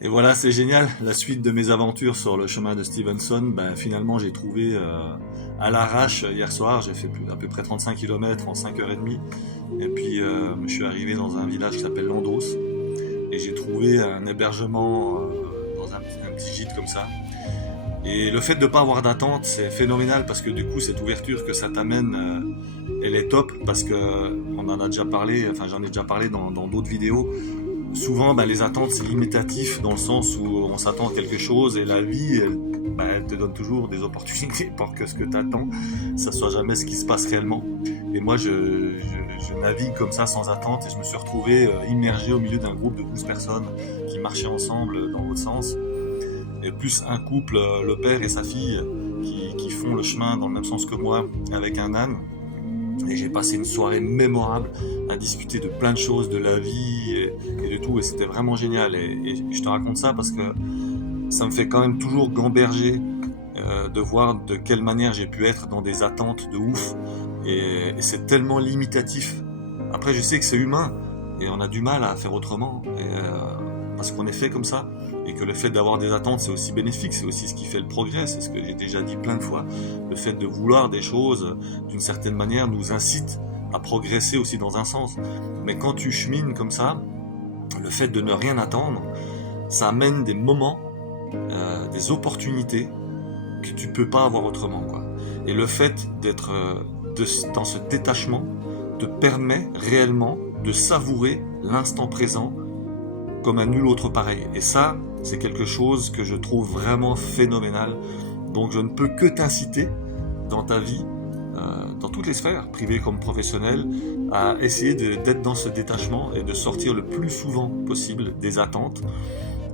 Et voilà, c'est génial. La suite de mes aventures sur le chemin de Stevenson, ben, finalement, j'ai trouvé à l'arrache hier soir. J'ai fait à peu près 35 km en 5h30. Et puis, je suis arrivé dans un village qui s'appelle Landos. Et j'ai trouvé un hébergement dans un petit gîte comme ça. Et le fait de ne pas avoir d'attente, c'est phénoménal parce que du coup, cette ouverture que ça t'amène, elle est top parce que on en a déjà parlé, enfin j'en ai déjà parlé dans d'autres vidéos. Souvent, ben, les attentes, c'est limitatif dans le sens où on s'attend à quelque chose et la vie, elle te donne toujours des opportunités pour que ce que tu attends, ça soit jamais ce qui se passe réellement. Et moi, je navigue comme ça sans attente et je me suis retrouvé immergé au milieu d'un groupe de 12 personnes qui marchaient ensemble dans l'autre sens. Et plus un couple, le père et sa fille, qui font le chemin dans le même sens que moi avec un âne. Et j'ai passé une soirée mémorable à discuter de plein de choses, de la vie et de tout. Et c'était vraiment génial. Et je te raconte ça parce que ça me fait quand même toujours gamberger de voir de quelle manière j'ai pu être dans des attentes de ouf. Et c'est tellement limitatif. Après, je sais que c'est humain et on a du mal à faire autrement. Parce qu'on est fait comme ça. Et que le fait d'avoir des attentes, c'est aussi bénéfique, c'est aussi ce qui fait le progrès, c'est ce que j'ai déjà dit plein de fois. Le fait de vouloir des choses, d'une certaine manière, nous incite à progresser aussi dans un sens. Mais quand tu chemines comme ça, le fait de ne rien attendre, ça amène des moments, des opportunités que tu peux pas avoir autrement, quoi. Et le fait d'être dans ce détachement te permet réellement de savourer l'instant présent comme à nul autre pareil. Et ça, c'est quelque chose que je trouve vraiment phénoménal. Donc je ne peux que t'inciter dans ta vie, dans toutes les sphères, privées comme professionnelles, à essayer d'être dans ce détachement et de sortir le plus souvent possible des attentes.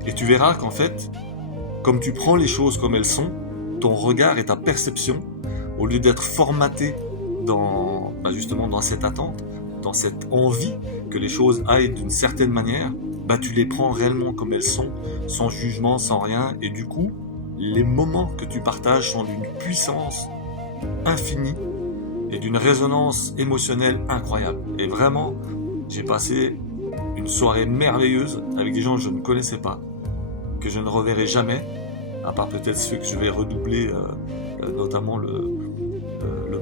Et tu verras qu'en fait, comme tu prends les choses comme elles sont, ton regard et ta perception, au lieu d'être formaté justement dans cette attente, dans cette envie que les choses aillent d'une certaine manière, tu les prends réellement comme elles sont, sans jugement, sans rien, et du coup, les moments que tu partages sont d'une puissance infinie et d'une résonance émotionnelle incroyable. Et vraiment, j'ai passé une soirée merveilleuse avec des gens que je ne connaissais pas, que je ne reverrai jamais, à part peut-être ceux que je vais redoubler, notamment le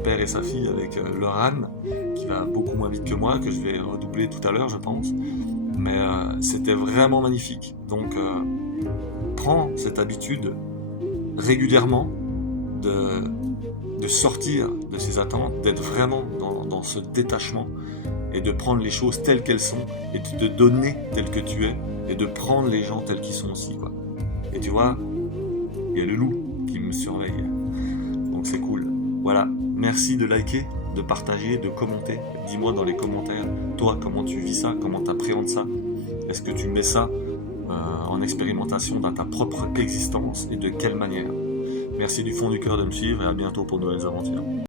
père et sa fille avec leur âne, qui va beaucoup moins vite que moi, que je vais redoubler tout à l'heure, je pense. Mais c'était vraiment magnifique. Donc, prends cette habitude régulièrement de sortir de ces attentes, d'être vraiment dans ce détachement et de prendre les choses telles qu'elles sont et de te donner tel que tu es et de prendre les gens tels qu'ils sont aussi, quoi. Et tu vois, il y a le loup qui me surveille. Donc c'est cool. Voilà, merci de liker, de partager, de commenter. Dis-moi dans les commentaires, toi, comment tu vis ça, comment tu appréhendes ça. Est-ce que tu mets ça en expérimentation dans ta propre existence et de quelle manière? Merci du fond du cœur de me suivre et à bientôt pour de nouvelles aventures.